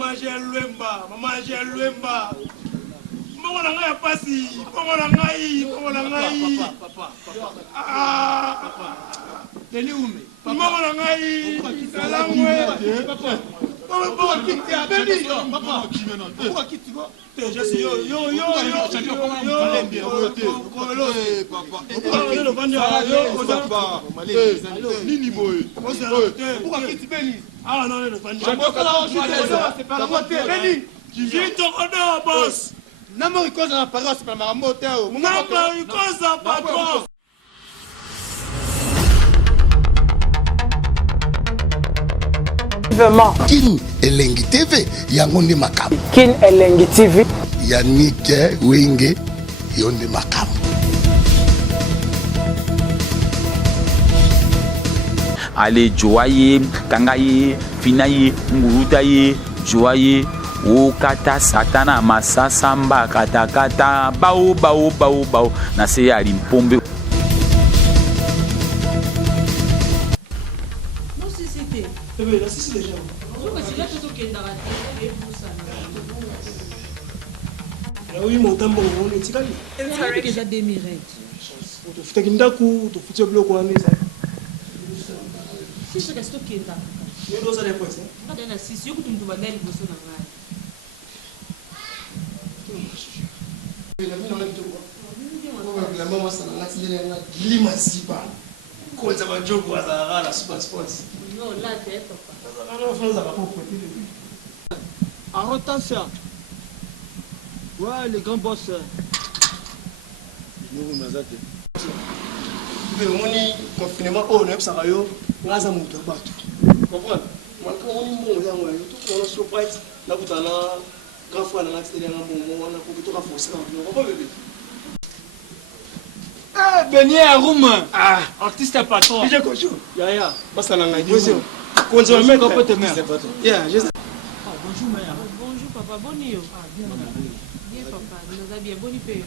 Maman j'ai l'ouemba, maman j'ai l'ouemba. Maman n'a rien passé, maman n'a rien. Papa. Télé où mais? Maman n'a rien. Papa. Pourquoi quitter à Béni? Papa. Pourquoi quitter quoi? Je suis yo. Pourquoi quitter Béni? Ah non, le fan. C'est pas la moitié. Béni. J'ai ton honneur, boss. Namori cause na parole c'est pas ma moteur. Namori cause na patron. Kin Elengi TV yango nde makambo. Kin Elengi TV Yannick Wenge yonde makambo. Allez joye, tangaye, finaye, ngurutaye, joye. O kata satana masasamba kata bao na se ya limpombe. Non si c'était. Là c'est déjà. Oui, mon temps bon, on est tiré. C'est déjà démiré. Tu fais qu'il ndaku, tu fais bloc quoi mais ça. Si je reste au Kenda. Mais dans ça les points ça. Pas dans la 6, yo kutu mtuba ndani boso na ngai. La maman ça n'a pas l'imasiba. Quand ça va jouer quoi ça la super sports. Non, là t'es papa. Non, France ça va pas prêter depuis. En rotation. Ouais, les grands boss. Nous mazate. Mais moni confinement oh ne ça yo, ngaza mutu batu. Comprendre? Moi quand on mo ya moi, tout on surprise na kutana grand frère na accident na mo na ko to ka forcer na. Comprends bébé? Eh, Benyé Aroum. Ah, artiste patron. DJ Kocho. Ya. Basta na ngai. Bonjour. Konzo me ko peut te mettre. Yeah, je sais. Ah, bonjour Maya. Bonjour papa, boni yo. Ah, bien papa, nous a bien boni pe yo.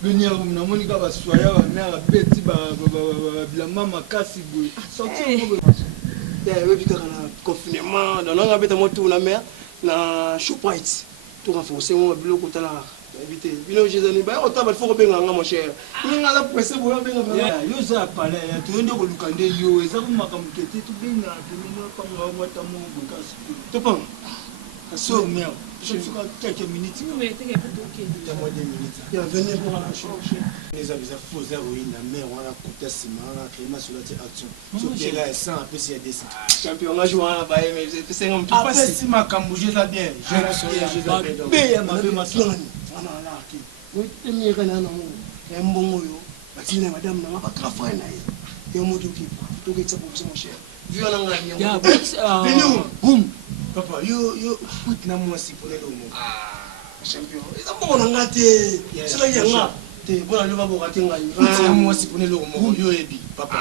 Benyé Aroum na monika ba soya ba mère beti ba bilamba makasi boy. Sorti mo. Yeah, we bika na confinement, dans nga beta mo tour na mer na Shoprite. Tout renforcer mo biloko tala. Éviter. Bino Jésus ba o taba faut benga nga mon cher. Ninga la presse boya benga. Yeah, yo za pale ya to ndo ko lukande yo eza ko makamukete to benga bino pa mo wata mo bukasi. To pang. So mère, je suis quelques minutes. Tu me mettez un peu de Kenda. Donne-moi 2 minutes. Il y a venu pour la changer. Les amis, faux héroïne, la mère, on a coupé ciment, on a créé ma sur la action. Sur là, 100, après c'est 200. Champion, on a joué à la baille, mais c'est 50 tout Après, passé. si ma cambouge là bien, je la suis bien, ma femme, ma soeur. On a là, qui. Oui, tu m'y connais, non. Il y a un bon mot, tu n'as madame, n'a pas grave, il y a un mot qui est ça pour mon cher. Vu en anglais, il y a un mot. Boum. Papa, yo, écoute, n'a moi si pour les lots. Champion. Ils ont bon en gâté. C'est là, il y a un. T'es bon, le va vous rater un gagne. Écoute, n'a moi si pour les lots, yo, ebi. Papa.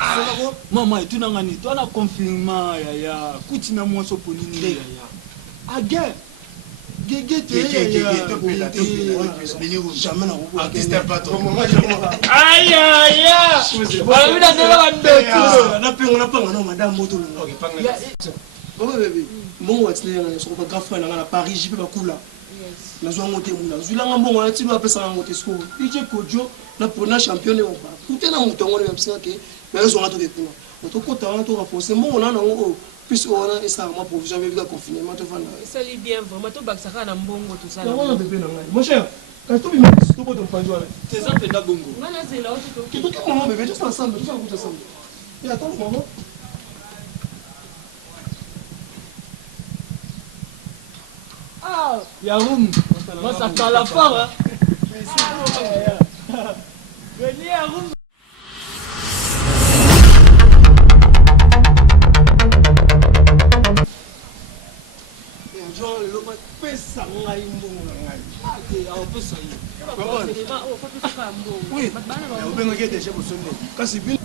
Maman, tu n'as gagné. Toi, la confinement, ya. Écoute, n'a moi so pour ni ya. Ah, gars. Gégé, jamais n'a pas artiste patron. Aïe, aïe. Voilà, vous n'avez pas de on a pas non madame moto. Bon bébé, bon on est sur grand frère à Paris, j'y peux pas couler. Na zo ngote muna. Zula ngambo ngwana tino apesa ngote sko. DJ Kojo na pona championne on pas. Tout na muto ngone msika ke. Mais zo ngato de kuna. Oto kota wana to renforcer mon na ngo plus on a ça ma provision avec le confinement to fana. Ça lui bien vraiment to baksaka na mbongo tout ça. On bébé na ngai. Mon cher, quand tu viens to ko to fanjwa. Tes enfants da bongo. Ngana zela o to. Qui tout moment bébé, tous ensemble, tous ensemble. Et attends maman. Ah, Yaroum, moi ça fait la part, hein. Venez, Yaroum. Genre, le mot pesa ngai mbongo ngai. Ah, on peut ça y Oui, on peut me déjà pour sonner. Quand c'est bien,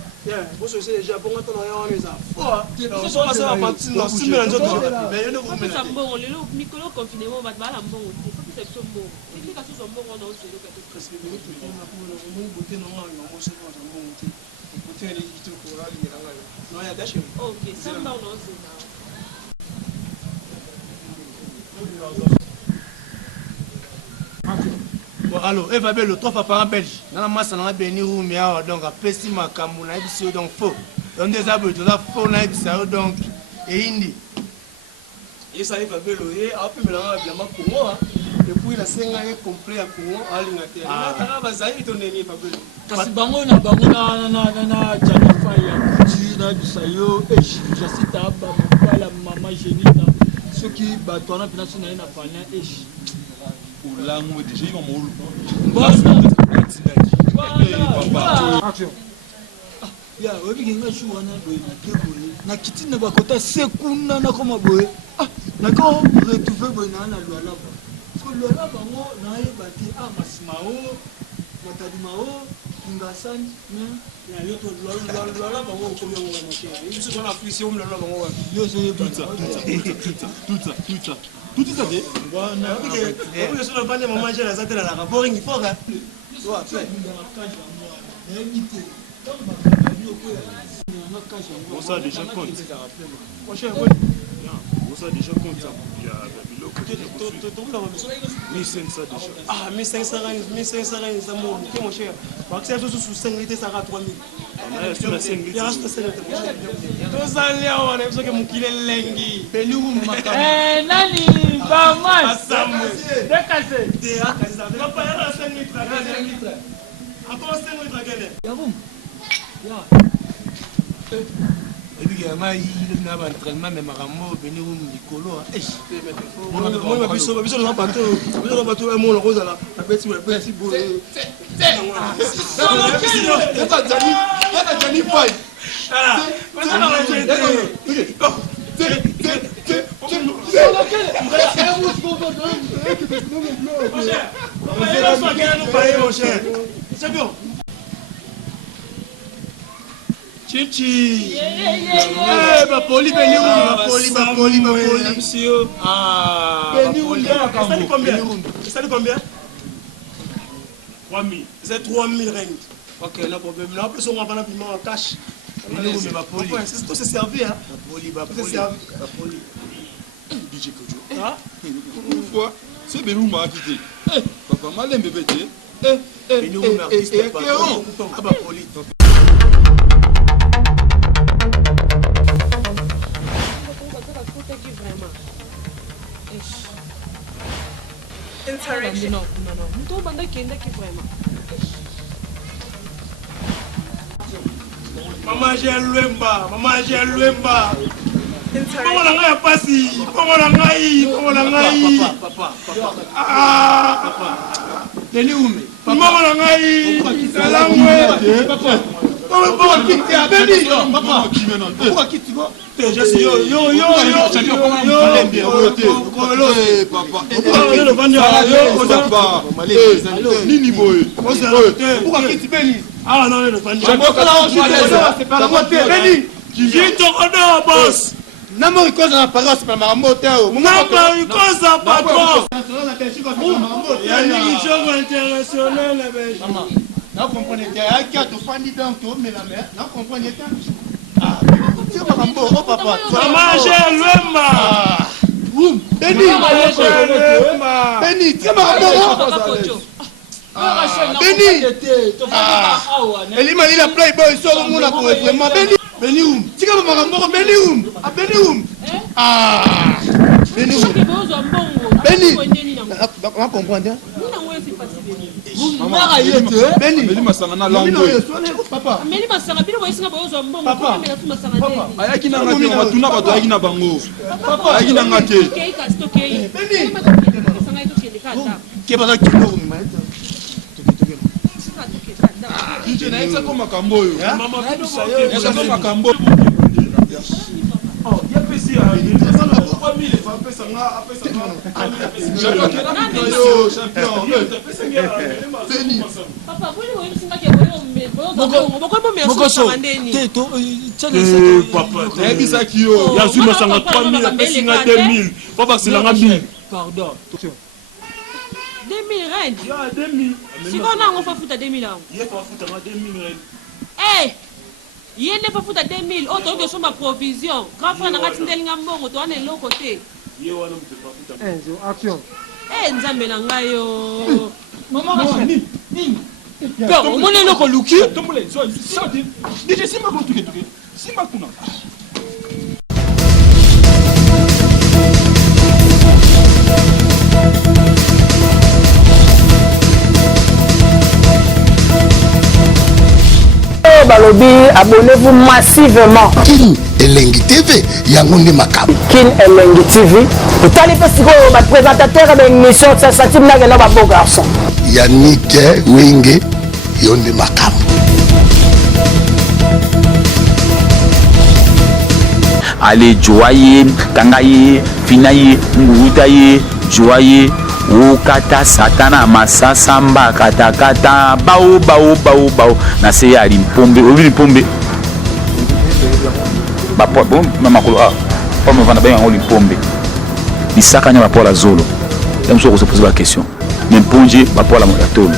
vous savez déjà bon temps on est ça. Faut, on passe à partir dans 6 000 ans. Mais il ne vous met pas. Mbongo lelo mikolo confinement bat bala mbongo te. Faut que ça soit mbongo. Ili ka so mbongo na o se ka to. Parce que nous tout on a pour le beauté non on se voit dans mbongo te. Beauté les kitu ko rali nganga. Non ya dash. OK, samba on o se na. Bon, alors, Eva Bello, toi, papa belge. Dans la masse, on a béni ou miao, donc, à Pessi Makamou, na ebisio, donc, faux. On des abus, tout ça, faux, na ebisio, donc, et indi. Et ça, Eva Bello, et après, mais là, il y a ma Congo, et puis, la scène est complète à Congo, à l'inglaterre. Ah, t'as pas ça, il t'en est Eva Bello. Kasi bango na Janifa ya Kutira bisayo jasita ba mapala mama Jenita soki bato wana pina sona na pana Olango déjà il va mourir. ya obi kinga shu wana boy na keboye na kiti na bakota sekuna na koma boye na ko retrouver boy na lwala ba so lwala bango na ye bati masimao matabimao Ngasani, il y a tout là bango combien on va marcher. Il se donne la fusion là bango. Yo c'est Tout ça. Tout ça dit. Voilà. Et puis sur le panneau maman j'ai la zate là la boring il faut hein. Toi, tu On ça déjà compte. Prochain On ça déjà compte ça. Il y a ah, 1500 ça mon mon cher. Parce que sous 5 litres ça va 3000. Il reste 5 litres. Tous allez on est parce que mon kilo lengi. Pelu makam. Nani Baman. Assemble. Décassé. Décassé. Ça va pas y avoir 5 litres. Encore 5 litres quel est? Yabum. Ya. Et puis il y a un entraînement mais marambo beni ou Nicolo moi ma biso na bateau un mot rose là la petite beau Johnny Boy c'est bon. Chichi. Eh, ba poli beni monsieur. Ah. Beni ça dit combien? Ça dit combien? 3000. C'est 3000 rand. OK, no problème. Là, plus on va prendre paiement en cash. C'est tout c'est servi hein. Ba poli. DJ Kojo. Ah. Une fois, c'est Belou m'a quitté. Papa m'a l'aimé bébé. Beni ou artiste pas. Ah ba poli. Non. Muto banda kenda ki vraiment. Maman j'ai Luemba. Maman la ngai pasi. Maman la ngai. Papa. Ah. Papa. Deni ume. Maman la ngai. Salangwe. Papa. Pourquoi quitter à Beni? Papa. Pourquoi quitter quoi? Je suis yo. Champion papa. Nini boy. Pourquoi quitter Beni? Ah non, le Beni. C'est pas la moitié. Beni. J'ai ton boss. Namori koza na parole c'est pas marambo teo. Namori koza patron. Il y a une chose internationale la Belgique. Maman, non comprenez pas qu'il y a tout fandi donc tout mais la mère, non comprenez pas. Ah, c'est marambo oh papa. Maman j'ai Luemba. Beni, Beni, c'est marambo. Beni. Elima il a playboy sur le monde pour vraiment Beni. Benium, tu as marambo Benium. Ah Benium. Ah. Benium. Beni. On comprend bien. Mara yete. Beni masanga na lango. Papa. Meli masanga bino boyinga bozo mbongo ko mela tu masanga te. Ayaki na ngati batuna bato ayaki na bango. Ayaki na ngati. Kei ka stoke. Beni. Masanga ito kende kata. Ke bala kilo ni maître. DJ na isa ko makambo yo. Mama pisa yo. Isa ko makambo. Oh, il y a pesi à 3000 va pesa nga apesa nga. Champion. Papa, boli boyo singa ke boyo boko mo me so mandeni. Teto, papa. Ayebisa ki yo. Ya zuma sanga 3000 apesi nga 2000. Papa silanga 1000. Pardon. 2000 rand. Ya 2000. Siko na ngo fa futa 2000 ans. Ye fa futa nga 2000 rand. Eh. yene pa futa 2000 o to so ma provision grand frère nanga tindelinga mbongo to wana eloko te action nzambe na ngayo Maman Rachel, nini? Père, on est là pour Luki. Déjà, c'est ma contour. C'est ma contour. Balobi, abonnez-vous massivement. Kin Elengi TV, yango nde makambo. Kin Elengi TV. Et tant les festivals, le présentateur de l'émission, ça type n'a pas beau garçon. Yannick Wenge, yonde makambo. Allez, joye, kangaye, finaye, ngutaye, joye. Ukata satana masasamba kata bao na se ya limpombe obi limpombe ba po bon mama ko on me vana ba ngoli limpombe bisaka nya ba po la zolo dem so ko se poser la question même ponje ba po la motatolo